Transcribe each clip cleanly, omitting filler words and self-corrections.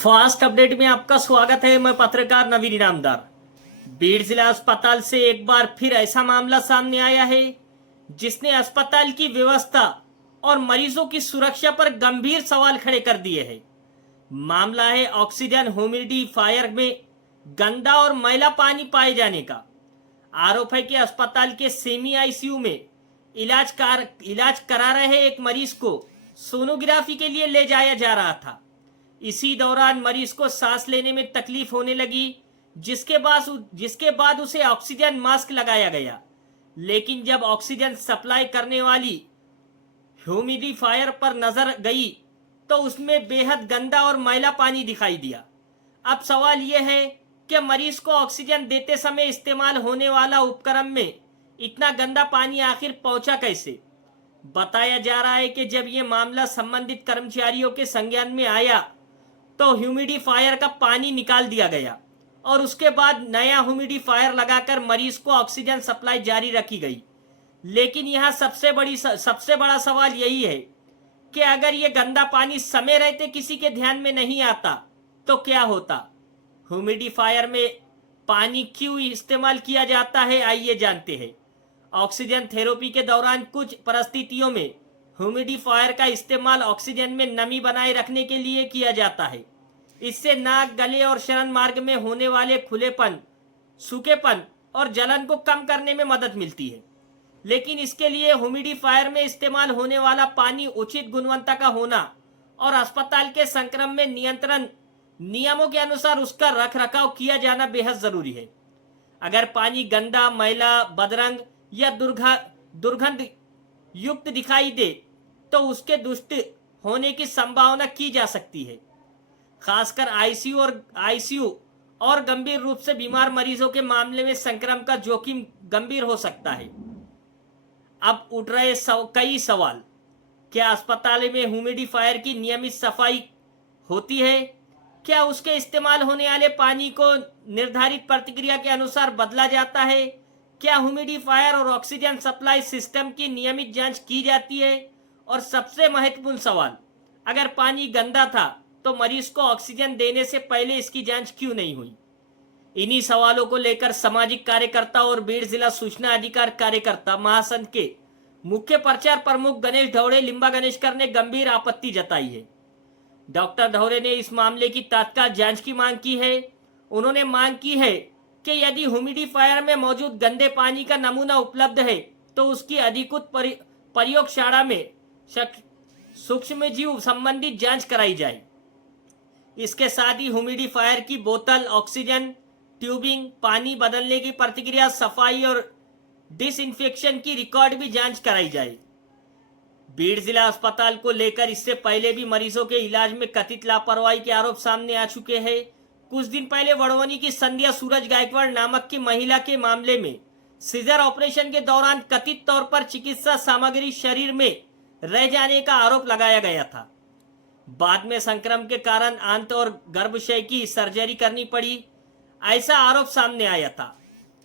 Fast update में आपका स्वागत है। मैं पत्रकार नवीन इनामदार। बीड़ जिला अस्पताल से एक बार फिर ऐसा मामला सामने आया है जिसने अस्पताल की व्यवस्था और मरीजों की सुरक्षा पर गंभीर सवाल खड़े कर दिए हैं। मामला है ऑक्सीजन ह्यूमिडिफायर में गंदा और मैला पानी पाए जाने का। आरोप है कि अस्पताल के सेमी आईसीयू में इलाज करा रहे एक मरीज को सोनोग्राफी के लिए ले जाया जा रहा था। इसी दौरान मरीज को सांस लेने में तकलीफ होने लगी, जिसके बाद उसे ऑक्सीजन मास्क लगाया गया। लेकिन जब ऑक्सीजन सप्लाई करने वाली ह्यूमिडिफायर पर नजर गई तो उसमें बेहद गंदा और मैला पानी दिखाई दिया। अब सवाल यह है कि मरीज को ऑक्सीजन देते समय इस्तेमाल होने वाला उपकरण में इतना गंदा पानी आखिर पहुंचा कैसे। बताया जा रहा है कि जब यह मामला संबंधित कर्मचारियों के संज्ञान में आया तो ह्यूमिडिफायर का पानी निकाल दिया गया और उसके बाद नया ह्यूमिडिफायर लगाकर मरीज को ऑक्सीजन सप्लाई जारी रखी गई। लेकिन यहाँ सबसे बड़ा सवाल यही है कि अगर ये गंदा पानी समय रहते किसी के ध्यान में नहीं आता तो क्या होता। ह्यूमिडिफायर में पानी क्यों इस्तेमाल किया जाता है, आइए जानते हैं। ऑक्सीजन थेरेपी के दौरान कुछ परिस्थितियों में ह्यूमिडिफायर का इस्तेमाल ऑक्सीजन में नमी बनाए रखने के लिए किया जाता है। इससे नाक, गले और श्वसन मार्ग में होने वाले खुलेपन, सूखेपन और जलन को कम करने में मदद मिलती है। लेकिन इसके लिए ह्यूमिडिफायर में इस्तेमाल होने वाला पानी उचित गुणवत्ता का होना और अस्पताल के संक्रमण में नियंत्रण नियमों के अनुसार उसका रखरखाव किया जाना बेहद जरूरी है। अगर पानी गंदा, मैला, बदरंग या दुर्गंध युक्त दिखाई दे तो उसके दुष्ट होने की संभावना की जा सकती है। खासकर आईसीयू और गंभीर रूप से बीमार मरीजों के मामले में संक्रमण का जोखिम गंभीर हो सकता है। अब उठ रहे कई सवाल। क्या अस्पताल में ह्यूमिडिफायर की नियमित सफाई होती है? क्या उसके इस्तेमाल होने वाले पानी को निर्धारित प्रतिक्रिया के अनुसार बदला जाता है? क्या ह्यूमिडिफायर और ऑक्सीजन सप्लाई सिस्टम की नियमित जांच की जाती है? और सबसे महत्वपूर्ण सवाल, अगर पानी गंदा था तो मरीज को ऑक्सीजन देने से पहले इसकी जांच क्यों नहीं हुई? इन्हीं सवालों को लेकर सामाजिक कार्यकर्ता और बीड़ जिला सूचना अधिकार कार्यकर्ता महासंघ के मुख्य प्रचार प्रमुख गणेश ढौड़े लिंबा गणेशकर ने गंभीर आपत्ति जताई है। डॉक्टर ढौड़े ने इस मामले की तत्काल जांच की मांग की है। उन्होंने मांग की है कि यदि ह्यूमिडिफायर में मौजूद गंदे पानी का नमूना उपलब्ध है तो उसकी अधिकृत प्रयोगशाला में सूक्ष्मजीव संबंधित जांच कराई जाए। इसके साथ ही ह्यूमिडिफायर की बोतल, ऑक्सीजन ट्यूबिंग, पानी बदलने की प्रतिक्रिया, सफाई और डिसइंफेक्शन की रिकॉर्ड भी जांच कराई जाए। बीड़ जिला अस्पताल को लेकर इससे पहले भी मरीजों के इलाज में कथित लापरवाही के आरोप सामने आ चुके हैं। कुछ दिन पहले बड़वानी की संध्या सूरज गायकवाड़ नामक की महिला के मामले में सीजर ऑपरेशन के दौरान कथित तौर पर चिकित्सा सामग्री शरीर में रह जाने का आरोप लगाया गया था। बाद में संक्रमण के कारण आंत और गर्भाशय की सर्जरी करनी पड़ी, ऐसा आरोप सामने आया था।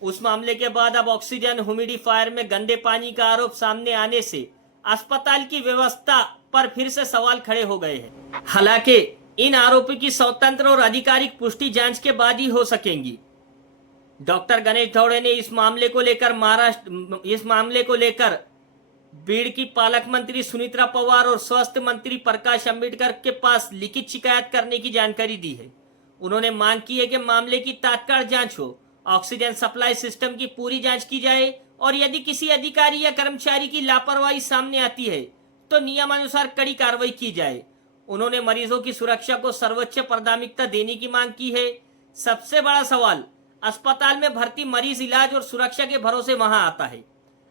उस मामले के बाद अब ऑक्सीजन ह्यूमिडिफायर में गंदे पानी का आरोप सामने आने से अस्पताल की व्यवस्था पर फिर से सवाल खड़े हो गए हैं। हालांकि इन आरोपों की स्वतंत्र और आधिकारिक पुष्टि जांच के बाद ही हो सकेंगी। डॉक्टर गणेश ढौड़े ने इस मामले को लेकर बीड़ की पालक मंत्री सुनीत्रा पवार और स्वास्थ्य मंत्री प्रकाश अंबेडकर के पास लिखित शिकायत करने की जानकारी दी है। उन्होंने मांग की है कि मामले की तत्काल जांच हो, ऑक्सीजन सप्लाई सिस्टम की पूरी जांच की जाए और यदि किसी अधिकारी या कर्मचारी की लापरवाही सामने आती है तो नियमानुसार कड़ी कार्रवाई की जाए। उन्होंने मरीजों की सुरक्षा को सर्वोच्च प्राथमिकता देने की मांग की है। सबसे बड़ा सवाल, अस्पताल में भर्ती मरीज इलाज और सुरक्षा के भरोसे वहां आता है।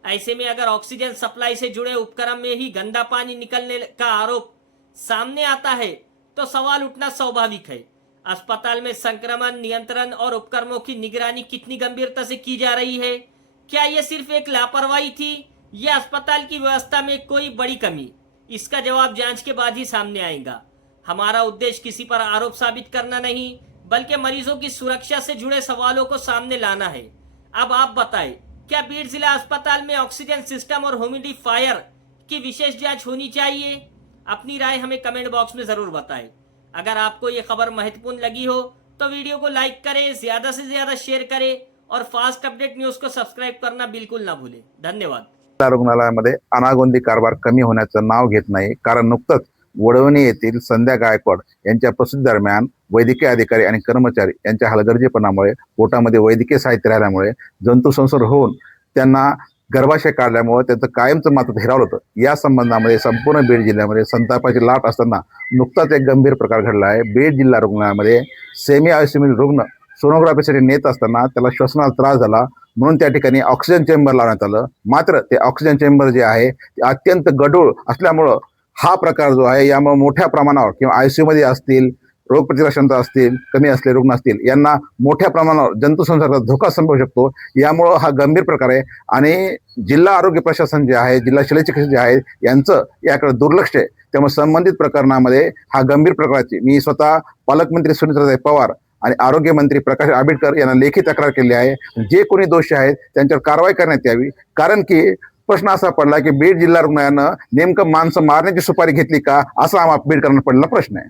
ऐसे में अगर ऑक्सीजन सप्लाई से जुड़े उपकरण में ही गंदा पानी निकलने का आरोप सामने आता है तो सवाल उठना स्वाभाविक है। अस्पताल में संक्रमण नियंत्रण और उपकरणों की निगरानी कितनी गंभीरता से की जा रही है? क्या यह सिर्फ एक लापरवाही थी या अस्पताल की व्यवस्था में कोई बड़ी कमी? इसका जवाब जांच के बाद ही सामने आएगा। हमारा उद्देश्य किसी पर आरोप साबित करना नहीं, बल्कि मरीजों की सुरक्षा से जुड़े सवालों को सामने लाना है। अब आप बताएं, क्या बीड़ जिला अस्पताल में ऑक्सीजन सिस्टम और ह्यूमिडिफायर की विशेष जांच होनी चाहिए? अपनी राय हमें कमेंट बॉक्स में जरूर बताएं। अगर आपको ये खबर महत्वपूर्ण लगी हो तो वीडियो को लाइक करें, ज्यादा से ज्यादा शेयर करें और फास्ट अपडेट न्यूज को सब्सक्राइब करना बिल्कुल ना भूलें। धन्यवाद। जिल्हा रुग्णालयामध्ये अनागोंदी कारभार कमी होण्याचं नाव घेत नाही, कारण नुकतंच वडवणी येथील संध्या गायकवाड यांच्या प्रसूती दरम्यान वैद्यकीय अधिकारी आणि कर्मचारी यांच्या हलगर्जीपणामुळे पोटामध्ये वैद्यकीय साहित्य राहिल्यामुळे जंतू संसर्ग होऊन त्यांना गर्भाशय काढल्यामुळे त्यांचं कायमचं मात्र हिरावलं होतं। या संबंधामध्ये संपूर्ण बीड जिल्ह्यामध्ये संतापाची लाट असताना नुकताच एक गंभीर प्रकार घडला आहे। बीड जिल्हा रुग्णालयामध्ये सेमी आयसीयू रुग्ण सोनोग्राफीसाठी नेत असताना त्याला श्वसनाला त्रास झाला, म्हणून त्या ठिकाणी ऑक्सिजन चेंबर लावण्यात आलं। मात्र ते ऑक्सिजन चेंबर जे आहे ते अत्यंत गढूळ असल्यामुळं हा प्रकार जो आहे यामुळे मोठ्या प्रमाणावर किंवा आयसीयू मध्ये असतील, रोगप्रतिकारक क्षमता असतील, कमी असलेले रुग्ण असतील, यांना मोठ्या प्रमाणावर जंतू संसर्गाचा धोका संभवू शकतो। यामुळं हा गंभीर प्रकार आहे आणि जिल्हा आरोग्य प्रशासन जे आहे, जिल्हा शल्यचिकित्सक जे आहे, यांचं याकडे दुर्लक्ष आहे। त्यामुळे संबंधित प्रकरणामध्ये हा गंभीर प्रकाराची मी स्वतः पालकमंत्री सुनीताताई पवार आणि आरोग्य मंत्री प्रकाश आंबेडकर यांना लेखी तक्रार केली आहे। जे कोणी दोषी आहेत त्यांच्यावर कारवाई करण्यात यावी, कारण की प्रश्न असा पडला की बीड जिल्हा रुग्णालयानं नेमकं माणसं मारण्याची सुपारी घेतली का, असा बीडकरांना पडलेला प्रश्न आहे।